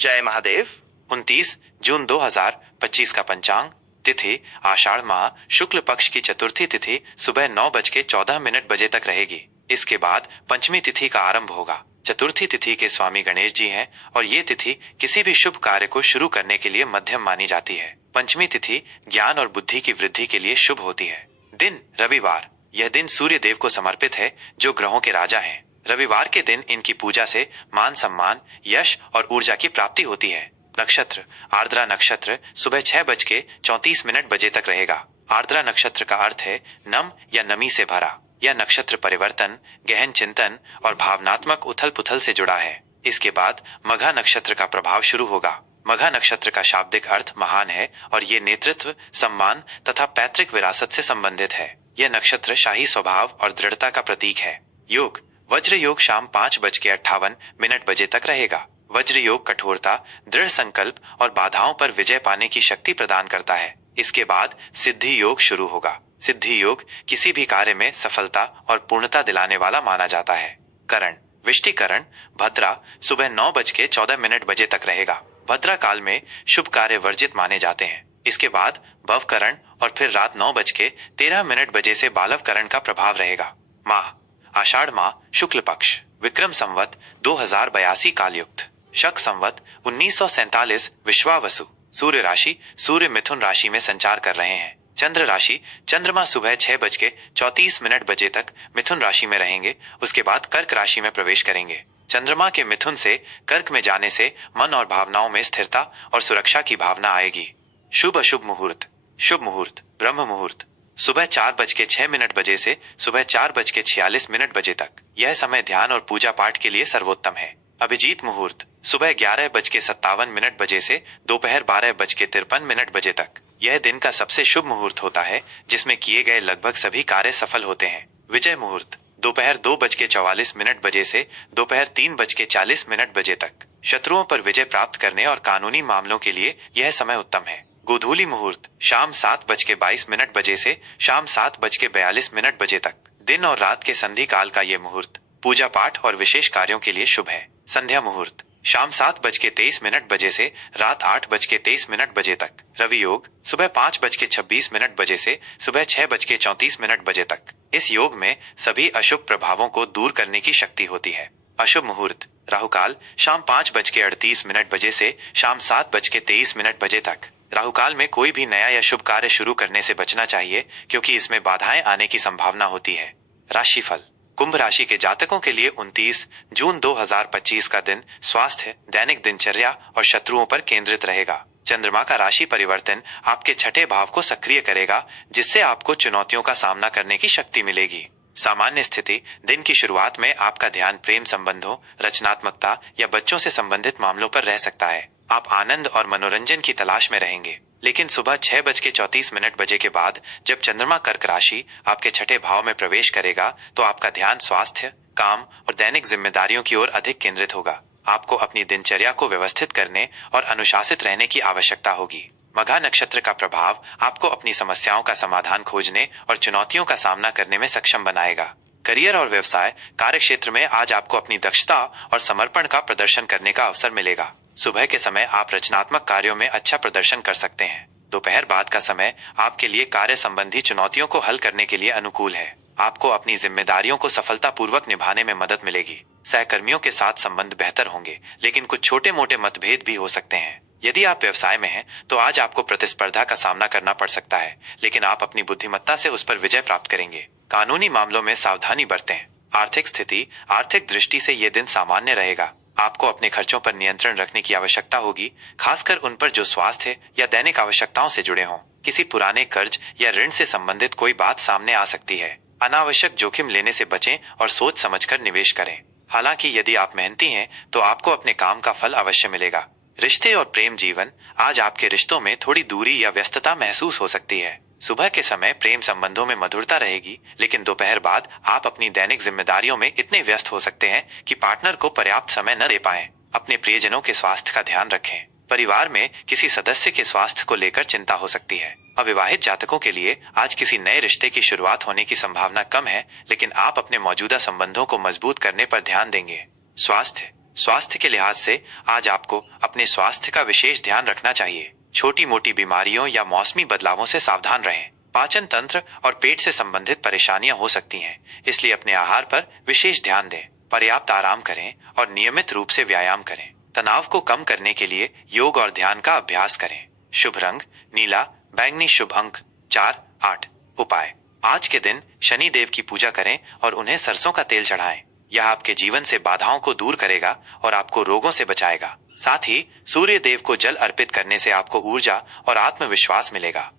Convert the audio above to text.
जय महादेव। 29 जून 2025 का पंचांग। तिथि आषाढ़ माह शुक्ल पक्ष की चतुर्थी तिथि सुबह 9:14 तक रहेगी। इसके बाद पंचमी तिथि का आरंभ होगा। चतुर्थी तिथि के स्वामी गणेश जी हैं और ये तिथि किसी भी शुभ कार्य को शुरू करने के लिए मध्यम मानी जाती है। पंचमी तिथि ज्ञान और बुद्धि की वृद्धि के लिए शुभ होती है। दिन रविवार। यह दिन सूर्य देव को समर्पित है जो ग्रहों के राजा हैं। रविवार के दिन इनकी पूजा से मान सम्मान, यश और ऊर्जा की प्राप्ति होती है। नक्षत्र आर्द्रा नक्षत्र सुबह 6:34 तक रहेगा। आर्द्रा नक्षत्र का अर्थ है नम या नमी से भरा। यह नक्षत्र परिवर्तन, गहन चिंतन और भावनात्मक उथल पुथल से जुड़ा है। इसके बाद मघा नक्षत्र का प्रभाव शुरू होगा। मघा नक्षत्र का शाब्दिक अर्थ महान है और ये नेतृत्व, सम्मान तथा पैतृक विरासत से संबंधित है। यह नक्षत्र शाही स्वभाव और दृढ़ता का प्रतीक है। योग वज्र योग शाम 5:58 तक रहेगा। वज्र योग कठोरता, दृढ़ संकल्प और बाधाओं पर विजय पाने की शक्ति प्रदान करता है। इसके बाद सिद्धि योग शुरू होगा। सिद्धि योग किसी भी कार्य में सफलता और पूर्णता दिलाने वाला माना जाता है। करण विष्टिकरण भद्रा सुबह 9:14 तक रहेगा। भद्रा काल में शुभ कार्य वर्जित माने जाते हैं। इसके बाद भवकरण और फिर रात 9:13 से बालवकरण का प्रभाव रहेगा। माह आषाढ़ माह शुक्ल पक्ष विक्रम संवत 2082 कालयुक्त शक संवत 1947 विश्वावसु। सूर्य राशि सूर्य मिथुन राशि में संचार कर रहे हैं। चंद्र राशि चंद्रमा सुबह 6:34 तक मिथुन राशि में रहेंगे। उसके बाद कर्क राशि में प्रवेश करेंगे। चंद्रमा के मिथुन से कर्क में जाने से मन और भावनाओं में स्थिरता और सुरक्षा की भावना आएगी। शुभ अशुभ मुहूर्त। शुभ मुहूर्त ब्रह्म मुहूर्त सुबह 4:06 से सुबह 4:46 तक। यह समय ध्यान और पूजा पाठ के लिए सर्वोत्तम है। अभिजीत मुहूर्त सुबह 11:57 से दोपहर 12:53 तक। यह दिन का सबसे शुभ मुहूर्त होता है जिसमें किए गए लगभग सभी कार्य सफल होते हैं। विजय मुहूर्त दोपहर 2:44 से दोपहर 3:40 तक। शत्रुओं पर विजय प्राप्त करने और कानूनी मामलों के लिए यह समय उत्तम है। गोधूली मुहूर्त शाम 7:22 से शाम 7:42 तक। दिन और रात के संधि काल का यह मुहूर्त पूजा पाठ और विशेष कार्यों के लिए शुभ है। संध्या मुहूर्त शाम 7:23 से रात 8:23 तक। रवि योग सुबह 5:26 से सुबह 6:34 तक। इस योग में सभी अशुभ प्रभावों को दूर करने की शक्ति होती है। अशुभ मुहूर्त राहुकाल शाम 5:38 से शाम 7:23 तक। राहुकाल में कोई भी नया या शुभ कार्य शुरू करने से बचना चाहिए क्योंकि इसमें बाधाएं आने की संभावना होती है। राशिफल कुंभ राशि के जातकों के लिए 29 जून 2025 का दिन स्वास्थ्य, दैनिक दिनचर्या और शत्रुओं पर केंद्रित रहेगा। चंद्रमा का राशि परिवर्तन आपके छठे भाव को सक्रिय करेगा जिससे आपको चुनौतियों का सामना करने की शक्ति मिलेगी। सामान्य स्थिति दिन की शुरुआत में आपका ध्यान प्रेम संबंधों, रचनात्मकता या बच्चों से संबंधित मामलों पर रह सकता है। आप आनंद और मनोरंजन की तलाश में रहेंगे। लेकिन सुबह 6:34 के बाद जब चंद्रमा कर्क राशि आपके छठे भाव में प्रवेश करेगा तो आपका ध्यान स्वास्थ्य, काम और दैनिक जिम्मेदारियों की ओर अधिक केंद्रित होगा। आपको अपनी दिनचर्या को व्यवस्थित करने और अनुशासित रहने की आवश्यकता होगी। मघा नक्षत्र का प्रभाव आपको अपनी समस्याओं का समाधान खोजने और चुनौतियों का सामना करने में सक्षम बनाएगा। करियर और व्यवसाय कार्य क्षेत्र में आज आपको अपनी दक्षता और समर्पण का प्रदर्शन करने का अवसर मिलेगा। सुबह के समय आप रचनात्मक कार्यों में अच्छा प्रदर्शन कर सकते हैं। दोपहर बाद का समय आपके लिए कार्य संबंधी चुनौतियों को हल करने के लिए अनुकूल है। आपको अपनी जिम्मेदारियों को सफलतापूर्वक निभाने में मदद मिलेगी। सहकर्मियों के साथ संबंध बेहतर होंगे लेकिन कुछ छोटे मोटे मतभेद भी हो सकते हैं। यदि आप व्यवसाय में हैं तो आज आपको प्रतिस्पर्धा का सामना करना पड़ सकता है लेकिन आप अपनी बुद्धिमत्ता से उस पर विजय प्राप्त करेंगे। कानूनी मामलों में सावधानी बरतें। आर्थिक स्थिति आर्थिक दृष्टि से ये दिन सामान्य रहेगा। आपको अपने खर्चों पर नियंत्रण रखने की आवश्यकता होगी, खासकर उन पर जो स्वास्थ्य या दैनिक आवश्यकताओं से जुड़े हों। किसी पुराने कर्ज या ऋण से संबंधित कोई बात सामने आ सकती है। अनावश्यक जोखिम लेने से बचें और सोच समझकर निवेश करें। हालांकि यदि आप मेहनती हैं तो आपको अपने काम का फल अवश्य मिलेगा। रिश्ते और प्रेम जीवन आज आपके रिश्तों में थोड़ी दूरी या व्यस्तता महसूस हो सकती है। सुबह के समय प्रेम संबंधों में मधुरता रहेगी लेकिन दोपहर बाद आप अपनी दैनिक जिम्मेदारियों में इतने व्यस्त हो सकते हैं कि पार्टनर को पर्याप्त समय न दे पाएं। अपने प्रियजनों के स्वास्थ्य का ध्यान रखें। परिवार में किसी सदस्य के स्वास्थ्य को लेकर चिंता हो सकती है। अविवाहित जातकों के लिए आज किसी नए रिश्ते की शुरुआत होने की संभावना कम है लेकिन आप अपने मौजूदा संबंधों को मजबूत करने पर ध्यान देंगे। स्वास्थ्य स्वास्थ्य के लिहाज से आज आपको अपने स्वास्थ्य का विशेष ध्यान रखना चाहिए। छोटी मोटी बीमारियों या मौसमी बदलावों से सावधान रहें। पाचन तंत्र और पेट से संबंधित परेशानियां हो सकती हैं, इसलिए अपने आहार पर विशेष ध्यान दें। पर्याप्त आराम करें और नियमित रूप से व्यायाम करें। तनाव को कम करने के लिए योग और ध्यान का अभ्यास करें। शुभ रंग नीला, बैंगनी। शुभ अंक 4, 8। उपाय: आज के दिन शनि देव की पूजा करें और उन्हें सरसों का तेल चढ़ाएं। यह आपके जीवन से बाधाओं को दूर करेगा और आपको रोगों से बचाएगा। साथ ही सूर्य देव को जल अर्पित करने से आपको ऊर्जा और आत्मविश्वास मिलेगा।